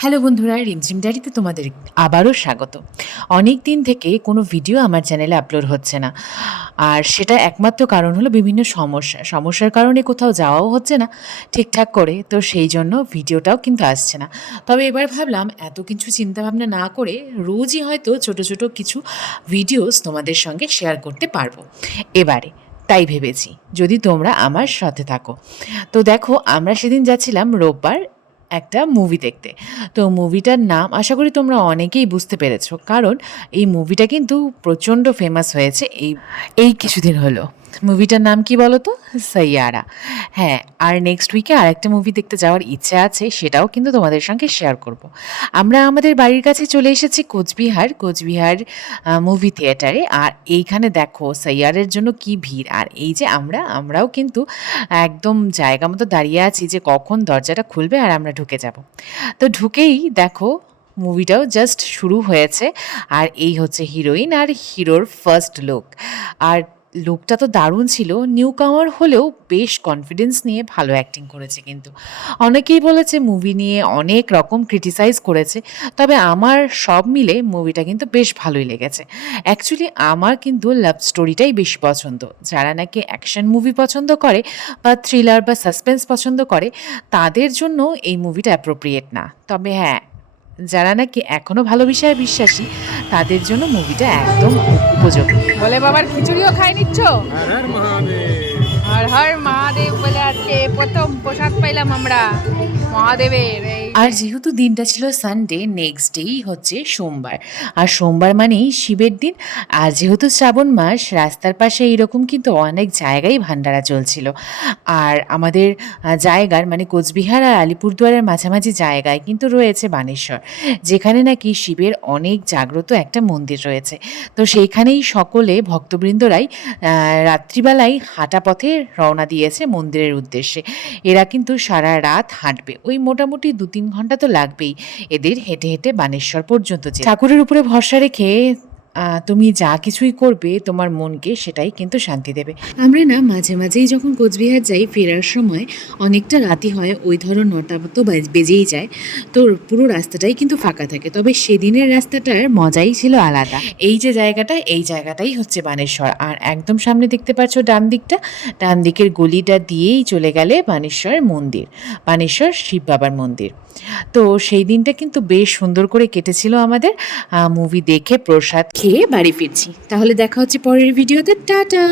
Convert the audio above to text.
Hello বন্ধুরা, রিমঝিম ডায়েরিতে তোমাদের আবারও স্বাগত। অনেক দিন থেকে কোনো ভিডিও আমার চ্যানেলে আপলোড হচ্ছে না, আর সেটা একমাত্র কারণ হলো বিভিন্ন সমস্যার কারণে কোথাও যাওয়াও হচ্ছে না ঠিকঠাক করে, তো সেই জন্য ভিডিওটাও কিন্তু আসছে না। তবে এবার ভাবলাম এত কিছু চিন্তাভাবনা না করে রোজই হয়তো ছোট ছোট কিছু ভিডিওস তোমাদের সঙ্গে শেয়ার করতে পারবো এবারে। তাই ভেবেছি যদি তোমরা আমার সাথে থাকো। তো দেখো, আমরা সেদিন যাচ্ছিলাম রোববার একটা মুভি দেখতে। তো মুভিটার নাম আশা করি তোমরা অনেকেই বুঝতে পেরেছো, কারণ এই মুভিটা কিন্তু প্রচণ্ড ফেমাস হয়েছে এই এই কিছুদিন হলো। মুভিটার নাম কি বলো তো? সাইয়ারা। হ্যাঁ, আর নেক্সট উইকে আরেকটা মুভি দেখতে যাওয়ার ইচ্ছে আছে, সেটাও কিন্তু তোমাদের সঙ্গে শেয়ার করব। আমরা আমাদের বাড়ির কাছে চলে এসেছি কোচবিহার মুভি থিয়েটারে। আর এইখানে দেখো সাইয়ারের জন্য কি ভিড়। আর এই যে আমরাও কিন্তু একদম জায়গা মতো দাঁড়িয়ে আছি যে কখন দরজাটা খুলবে আর আমরা ঢুকে যাব। তো ঢুকেই দেখো মুভিটাও জাস্ট শুরু হয়েছে, আর এই হচ্ছে হিরোইন আর হিরোর ফার্স্ট লুক। আর লুকটা তো দারুণ ছিল, নিউ কামার হলেও বেশ কনফিডেন্স নিয়ে ভালো অ্যাক্টিং করেছে। কিন্তু অনেকেই বলেছে মুভি নিয়ে অনেক রকম ক্রিটিসাইজ করেছে, তবে আমার সব মিলে মুভিটা কিন্তু বেশ ভালোই লেগেছে। অ্যাকচুয়ালি আমার কিন্তু লাভ স্টোরিটাই বেশি পছন্দ। যারা নাকি অ্যাকশন মুভি পছন্দ করে বা থ্রিলার বা সাসপেন্স পছন্দ করে, তাদের জন্য এই মুভিটা অ্যাপ্রোপ্রিয়েট না। তবে হ্যাঁ, যারা নাকি এখনো ভালো বিষয়ে বিশ্বাসী, তাদের জন্য মুভিটা একদম উপযোগী। বলে বাবার খিচুড়িও খাই নিচ্ছ? হর হর মহাদেব। হর হর মহাদেব বলে আজকে প্রথম প্রসাদ পাইলাম আমরা মহাদেবের। এই আর যেহেতু দিনটা ছিল সানডে, নেক্সট ডেই হচ্ছে সোমবার। আর সোমবার মানেই শিবের দিন। আর যেহেতু শ্রাবণ মাস, রাস্তার পাশে এইরকম কিন্তু অনেক জায়গায় ভান্ডারা চলছিল। আর আমাদের জায়গার মানে কোচবিহার আর আলিপুরদুয়ারের মাঝামাঝি জায়গায় কিন্তু রয়েছে বানেশ্বর, যেখানে নাকি শিবের অনেক জাগ্রত একটা মন্দির রয়েছে। তো সেইখানেই সকলে ভক্তবৃন্দরাই রাত্রিবেলায় হাঁটা পথে রওনা দিয়েছে মন্দিরের উদ্দেশ্যে। এরা কিন্তু সারা রাত হাঁটবে, ওই মোটামুটি 2-3 ঘন্টা তো লাগবেই এদের হেঁটে হেঁটে বানেশ্বর পর্যন্ত যেতে। ঠাকুরের উপরে ভরসা রেখে তুমি যা কিছুই করবে তোমার মনকে সেটাই কিন্তু শান্তি দেবে। আমরা না মাঝে মাঝেই যখন কোচবিহার যাই, ফেরার সময় অনেকটা রাতি হয়, ওই ধরো 9টা তো বেজেই যায়। তো পুরো রাস্তাটাই কিন্তু ফাঁকা থাকে, তবে সেদিনের রাস্তাটার মজাই ছিল আলাদা। এই যে জায়গাটা, এই জায়গাটাই হচ্ছে বানেশ্বর। আর একদম সামনে দেখতে পাচ্ছ ডান দিকের গলিটা দিয়েই চলে গেলে বানেশ্বর মন্দির, বানেশ্বর শিব বাবার মন্দির। তো সেই দিনটা কিন্তু বেশ সুন্দর করে কেটেছিল আমাদের। মুভি দেখে প্রসাদ খেয়ে বাড়ি ফিরছি। তাহলে দেখা হচ্ছে পরের ভিডিওতে। টাটা।